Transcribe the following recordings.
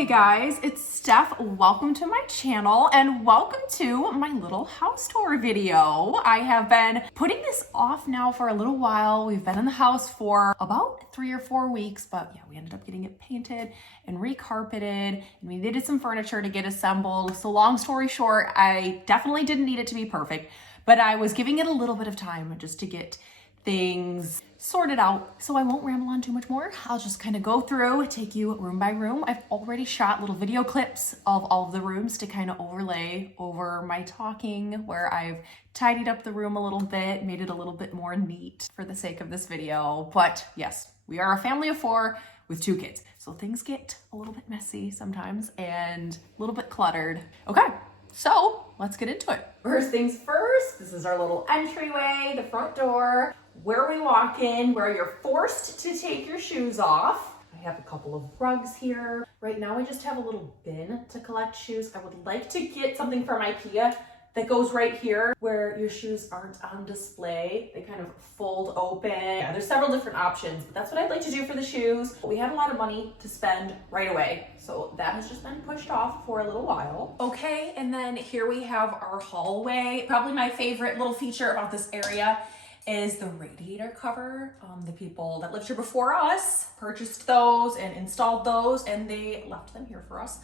Hey guys, it's Steph. Welcome to my channel and welcome to my little house tour video. I have been putting this off now for a little while. We've been in the house for about 3 or 4 weeks, but yeah, we ended up getting it painted and recarpeted, and we needed some furniture to get assembled. So long story short, I definitely didn't need it to be perfect, but I was giving it a little bit of time just to get things sorted out. So I won't ramble on too much more. I'll just kind of go through, take you room by room. I've already shot little video clips of all of the rooms to kind of overlay over my talking, where I've tidied up the room a little bit, made it a little bit more neat for the sake of this video. But yes, we are a family of 4 with 2 kids. So things get a little bit messy sometimes and a little bit cluttered. Okay, so let's get into it. First things first, this is our little entryway, the front door, where we walk in, where you're forced to take your shoes off. I have a couple of rugs here. Right now I just have a little bin to collect shoes. I would like to get something from IKEA that goes right here where your shoes aren't on display. They kind of fold open. Yeah, there's several different options, but that's what I'd like to do for the shoes. We had a lot of money to spend right away, so that has just been pushed off for a little while. Okay, and then here we have our hallway. Probably my favorite little feature about this area is the radiator cover. The people that lived here before us purchased those and installed those, and they left them here for us,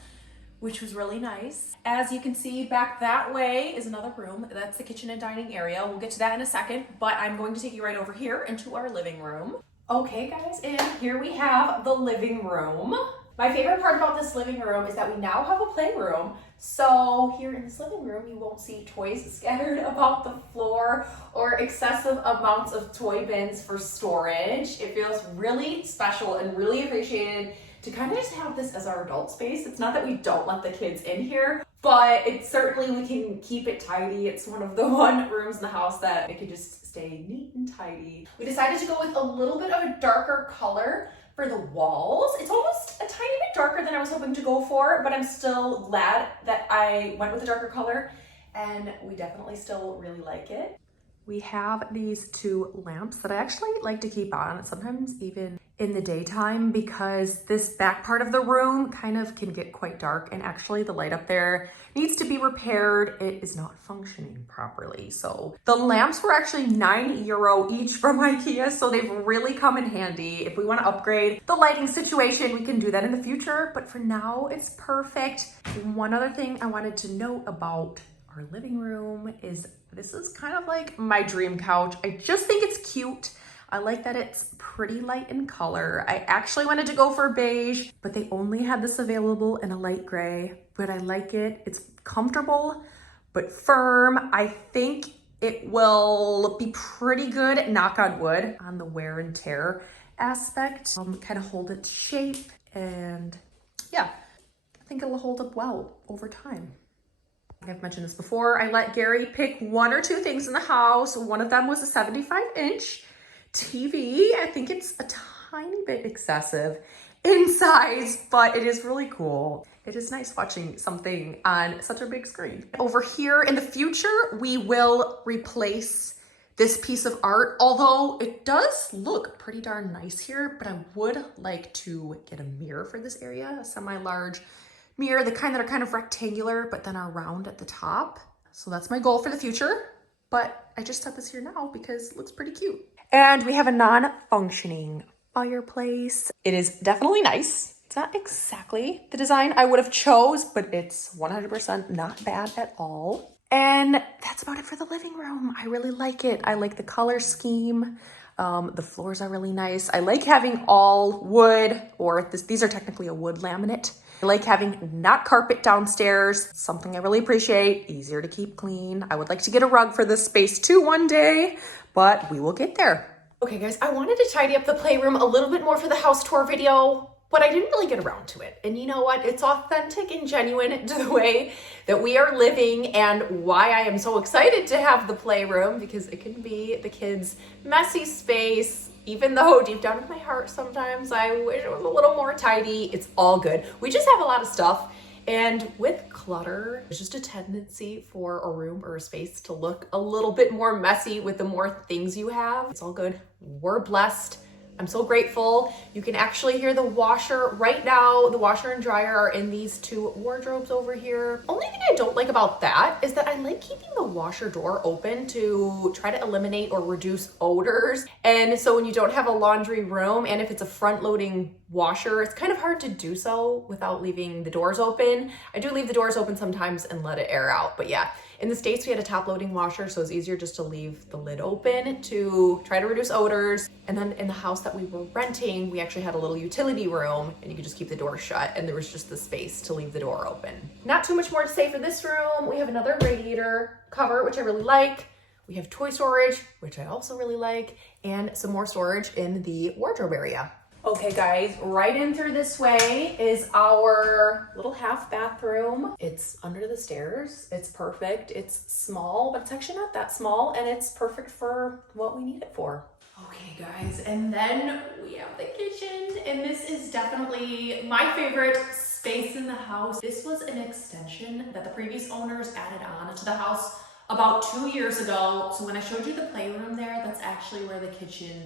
which was really nice. As you can see, back that way is another room. That's the kitchen and dining area. We'll get to that in a second, but I'm going to take you right over here into our living room. Okay guys, and here we have the living room. My favorite part about this living room is that we now have a playroom. So here in this living room, you won't see toys scattered about the floor or excessive amounts of toy bins for storage. It feels really special and really appreciated to kind of just have this as our adult space. It's not that we don't let the kids in here, but it's certainly, we can keep it tidy. It's one of the rooms in the house that it can just stay neat and tidy. We decided to go with a little bit of a darker color for the walls. It's almost a tiny bit darker than I was hoping to go for, but I'm still glad that I went with a darker color, and we definitely still really like it. We have these 2 lamps that I actually like to keep on, sometimes even in the daytime, because this back part of the room kind of can get quite dark, and actually the light up there needs to be repaired. It is not functioning properly. So the lamps were actually €9 each from IKEA, so they've really come in handy. If we want to upgrade the lighting situation, we can do that in the future, but for now it's perfect. One other thing I wanted to note about our living room is this is kind of like my dream couch. I just think it's cute. I like that it's pretty light in color. I actually wanted to go for beige, but they only had this available in a light gray, but I like it. It's comfortable, but firm. I think it will be pretty good, knock on wood, on the wear and tear aspect. Kind of hold its shape, and yeah, I think it'll hold up well over time. I've mentioned this before. I let Gary pick 1 or 2 things in the house. One of them was a 75-inch TV. I think it's a tiny bit excessive in size, but it is really cool. It is nice watching something on such a big screen. Over here in the future, we will replace this piece of art, although it does look pretty darn nice here, but I would like to get a mirror for this area, a semi-large mirror, the kind that are kind of rectangular, but then are round at the top. So that's my goal for the future, but I just set this here now because it looks pretty cute. And we have a non-functioning fireplace. It is definitely nice. It's not exactly the design I would have chose, but it's 100% not bad at all. And that's about it for the living room. I really like it. I like the color scheme. The floors are really nice. I like having all wood, or these are technically a wood laminate. I like having not carpet downstairs, something I really appreciate, easier to keep clean. I would like to get a rug for this space too one day, but we will get there. Okay guys, I wanted to tidy up the playroom a little bit more for the house tour video, but I didn't really get around to it. And you know what? It's authentic and genuine to the way that we are living, and why I am so excited to have the playroom, because it can be the kids' messy space. Even though deep down in my heart, sometimes I wish it was a little more tidy. It's all good. We just have a lot of stuff. And with clutter, there's just a tendency for a room or a space to look a little bit more messy with the more things you have. It's all good. We're blessed. I'm so grateful. You can actually hear the washer right now. The washer and dryer are in these two wardrobes over here. Only thing I don't like about that is that I like keeping the washer door open to try to eliminate or reduce odors. And so when you don't have a laundry room, and if it's a front loading washer, it's kind of hard to do so without leaving the doors open. I do leave the doors open sometimes and let it air out, but yeah. In the States, we had a top loading washer, so it's easier just to leave the lid open to try to reduce odors. And then in the house that we were renting, we actually had a little utility room and you could just keep the door shut and there was just the space to leave the door open. Not too much more to say for this room. We have another radiator cover, which I really like. We have toy storage, which I also really like, and some more storage in the wardrobe area. Okay guys, right in through this way is our little half bathroom. It's under the stairs. It's perfect. It's small, but it's actually not that small, and it's perfect for what we need it for. Okay guys, and then we have the kitchen, and this is definitely my favorite space in the house. This was an extension that the previous owners added on to the house about 2 years ago. So when I showed you the playroom there, that's actually where the kitchen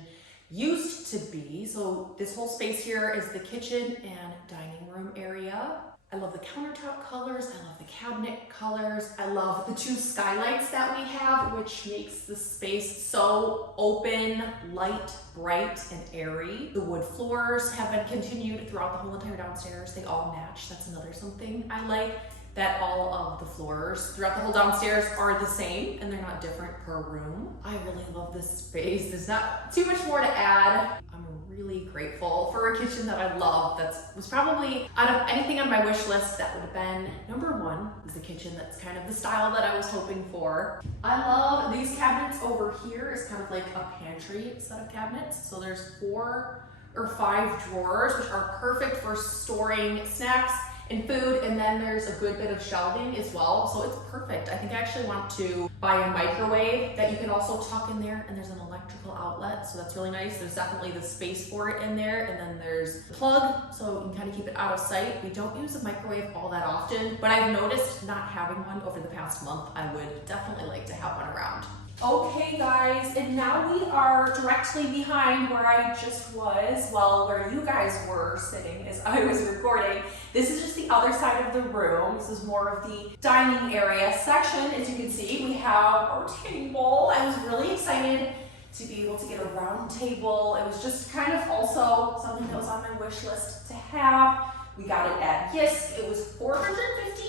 used to be. So this whole space here is the kitchen and dining room area. I love the countertop colors. I love the cabinet colors. I love the two skylights that we have, which makes the space so open, light, bright, and airy. The wood floors have been continued throughout the whole entire downstairs. They all match. That's another something I like, that all of the floors throughout the whole downstairs are the same and they're not different per room. I really love this space. There's not too much more to add. I'm really grateful for a kitchen that I love. That was probably, out of anything on my wish list, that would have been number one, is the kitchen. That's kind of the style that I was hoping for. I love these cabinets over here. It's kind of like a pantry set of cabinets. So there's 4 or 5 drawers, which are perfect for storing snacks and food, and then there's a good bit of shelving as well, so it's perfect. I think I actually want to buy a microwave that you can also tuck in there, and there's an electrical outlet, so that's really nice. There's definitely the space for it in there, and then there's the plug, so you can kind of keep it out of sight. We don't use a microwave all that often, but I've noticed not having one over the past month. I would definitely like to have one around. Okay guys, and now we are directly behind where I just was, well, where you guys were sitting as I was recording. This is just the other side of the room. This is more of the dining area section. As you can see, we have our table. I was really excited to be able to get a round table. It was just kind of also something that was on my wish list to have. We got it at Yes. It was 450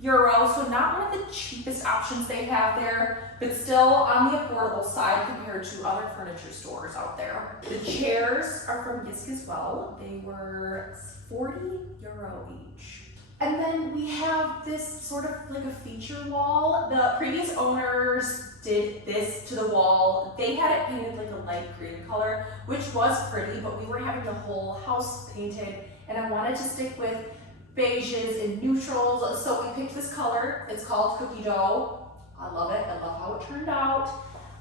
euros, so not one of the cheapest options they have there, but still on the affordable side compared to other furniture stores out there. The chairs are from Yisk as well. They were 40 euro each. And then we have this sort of like a feature wall. The previous owners did this to the wall. They had it painted like a light green color, which was pretty, but we were having the whole house painted, and I wanted to stick with beiges and neutrals, so we picked this color. It's called Cookie Dough. I love it. I love how it turned out.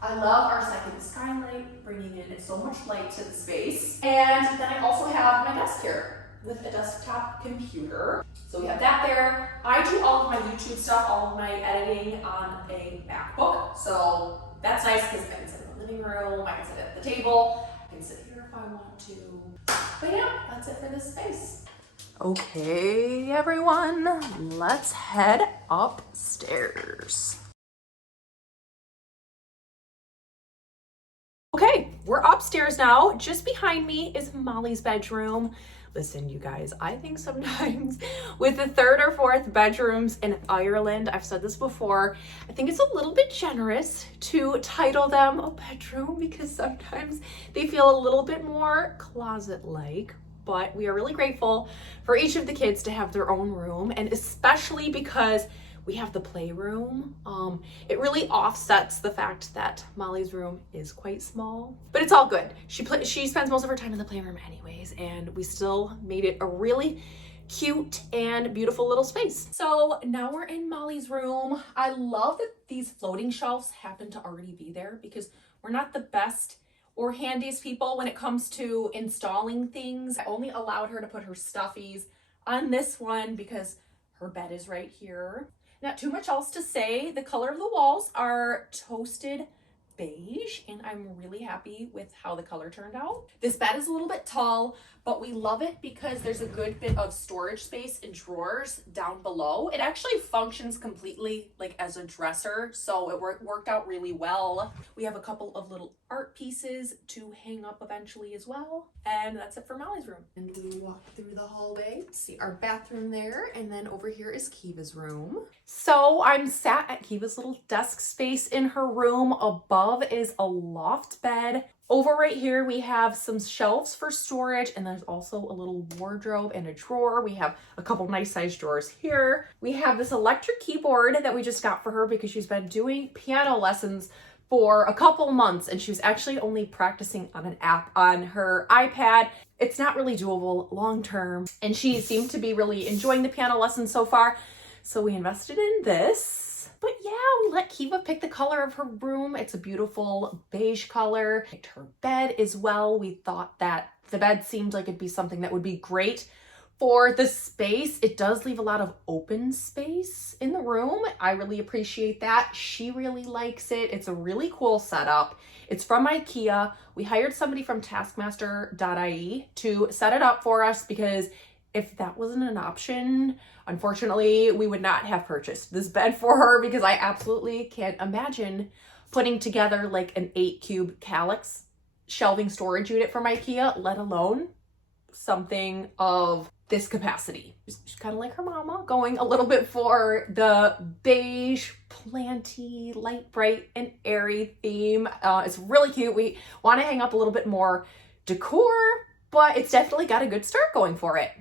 I love our second skylight, bringing in so much light to the space. And then I also have my desk here with a desktop computer. So we have that there. I do all of my YouTube stuff, all of my editing on a MacBook. So that's nice because I can sit in the living room, I can sit at the table, I can sit here if I want to. But yeah, that's it for this space. Okay, everyone, let's head upstairs. Okay, we're upstairs now. Just behind me is Molly's bedroom. Listen, you guys, I think sometimes with the 3rd or 4th bedrooms in Ireland, I've said this before, I think it's a little bit generous to title them a bedroom because sometimes they feel a little bit more closet-like. But we are really grateful for each of the kids to have their own room, and especially because we have the playroom. It really offsets the fact that Molly's room is quite small, but it's all good. She spends most of her time in the playroom anyways, and we still made it a really cute and beautiful little space. So now we're in Molly's room. I love that these floating shelves happen to already be there because we're not the best or handiest people when it comes to installing things. I only allowed her to put her stuffies on this one because her bed is right here. Not too much else to say. The color of the walls are toasted beige, and I'm really happy with how the color turned out. This bed is a little bit tall, but we love it because there's a good bit of storage space and drawers down below. It actually functions completely like as a dresser, so it worked out really well. We have a couple of little art pieces to hang up eventually as well. And that's it for Molly's room. And we walk through the hallway, see our bathroom there, and then over here is Kiva's room. So I'm sat at Kiva's little desk space in her room. Above is a loft bed. Over right here, we have some shelves for storage, and there's also a little wardrobe and a drawer. We have a couple nice sized drawers here. We have this electric keyboard that we just got for her because she's been doing piano lessons for a couple months, and she was actually only practicing on an app on her iPad. It's not really doable long term, and she seemed to be really enjoying the piano lessons so far. So we invested in this. But yeah, we let Kiva pick the color of her room. It's a beautiful beige color. Picked her bed as well. We thought that the bed seemed like it'd be something that would be great for the space. It does leave a lot of open space in the room. I really appreciate that. She really likes it. It's a really cool setup. It's from IKEA. We hired somebody from taskmaster.ie to set it up for us because if that wasn't an option, unfortunately, we would not have purchased this bed for her because I absolutely can't imagine putting together like an 8-cube Calyx shelving storage unit from IKEA, let alone something of this capacity. She's kind of like her mama, going a little bit for the beige, planty, light, bright, and airy theme. It's really cute. We want to hang up a little bit more decor, but it's definitely got a good start going for it.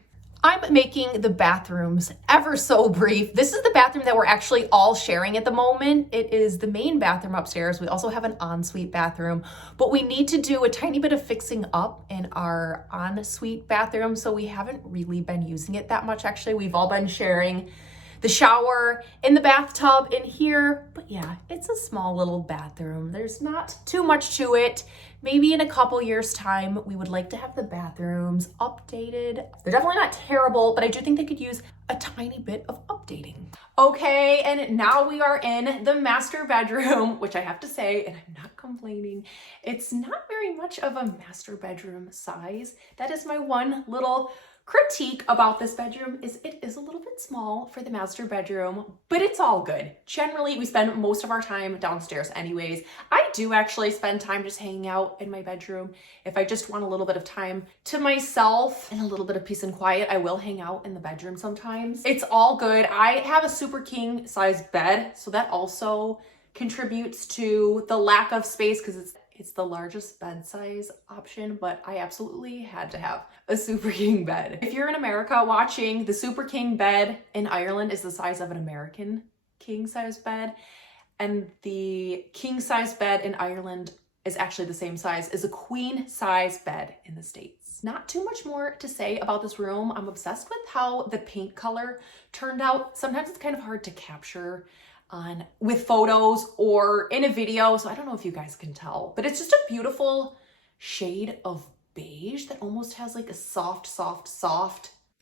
I'm making the bathrooms ever so brief. This is the bathroom that we're actually all sharing at the moment. It is the main bathroom upstairs. We also have an ensuite bathroom, but we need to do a tiny bit of fixing up in our ensuite bathroom, so we haven't really been using it that much. Actually, we've all been sharing the shower in the bathtub in here, but yeah, it's a small little bathroom. There's not too much to it. Maybe in a couple years' time, we would like to have the bathrooms updated. They're definitely not terrible, but I do think they could use a tiny bit of updating. Okay, and now we are in the master bedroom, which I have to say, and I'm not complaining, it's not very much of a master bedroom size. That is my one little critique about this bedroom, is it is a little bit small for the master bedroom, but it's all good. Generally, we spend most of our time downstairs anyways. I do actually spend time just hanging out in my bedroom. If I just want a little bit of time to myself and a little bit of peace and quiet, I will hang out in the bedroom sometimes. It's all good. I have a super king size bed, so that also contributes to the lack of space because it's the largest bed size option, but I absolutely had to have a super king bed. If you're in America watching, the super king bed in Ireland is the size of an American king size bed, and the king size bed in Ireland is actually the same size as a queen size bed in the States. Not too much more to say about this room. I'm obsessed with how the paint color turned out. Sometimes it's kind of hard to capture with photos or in a video, so I don't know if you guys can tell, but it's just a beautiful shade of beige that almost has like a soft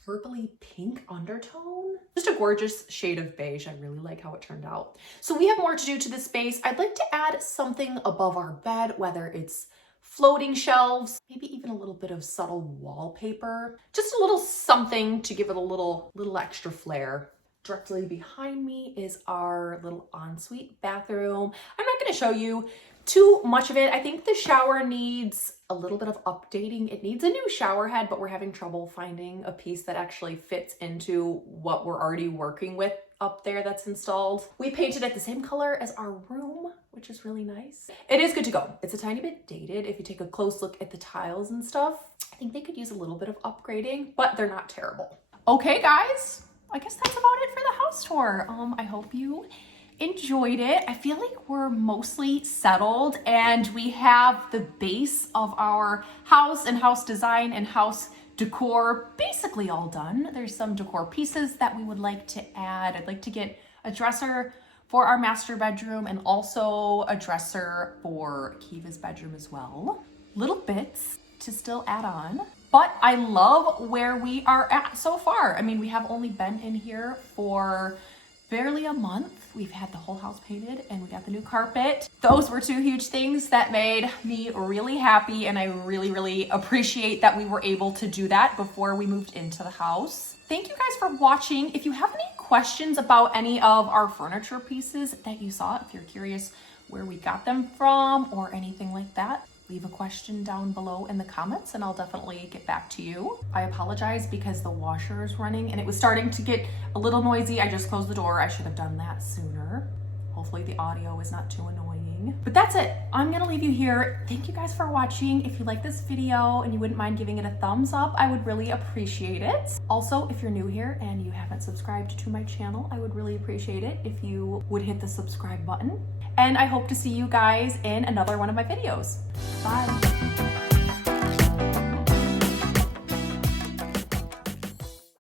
purpley pink undertone. Just a gorgeous shade of beige. I really like how it turned out. So we have more to do to this space. I'd like to add something above our bed, whether it's floating shelves, maybe even a little bit of subtle wallpaper, just a little something to give it a little extra flair. Directly behind me is our little ensuite bathroom. I'm not going to show you too much of it. I think the shower needs a little bit of updating. It needs a new shower head, but we're having trouble finding a piece that actually fits into what we're already working with up there that's installed. We painted it the same color as our room, which is really nice. It is good to go. It's a tiny bit dated. If you take a close look at the tiles and stuff, I think they could use a little bit of upgrading, but they're not terrible. Okay, guys. I guess that's about it for the house tour. I hope you enjoyed it. I feel like we're mostly settled and we have the base of our house and house design and house decor basically all done. There's some decor pieces that we would like to add. I'd like to get a dresser for our master bedroom and also a dresser for Kiva's bedroom as well. Little bits to still add on. But I love where we are at so far. I mean, we have only been in here for barely a month, we've had the whole house painted and we got the new carpet. Those were two huge things that made me really happy, and I really, really appreciate that we were able to do that before we moved into the house. Thank you guys for watching. If you have any questions about any of our furniture pieces that you saw, if you're curious where we got them from or anything like that, leave a question down below in the comments and I'll definitely get back to you. I apologize because the washer is running and it was starting to get a little noisy. I just closed the door. I should have done that sooner. Hopefully the audio is not too annoying. But that's it. I'm gonna leave you here. Thank you guys for watching. If you like this video and you wouldn't mind giving it a thumbs up, I would really appreciate it. Also, if you're new here and you haven't subscribed to my channel, I would really appreciate it if you would hit the subscribe button. And I hope to see you guys in another one of my videos. Bye.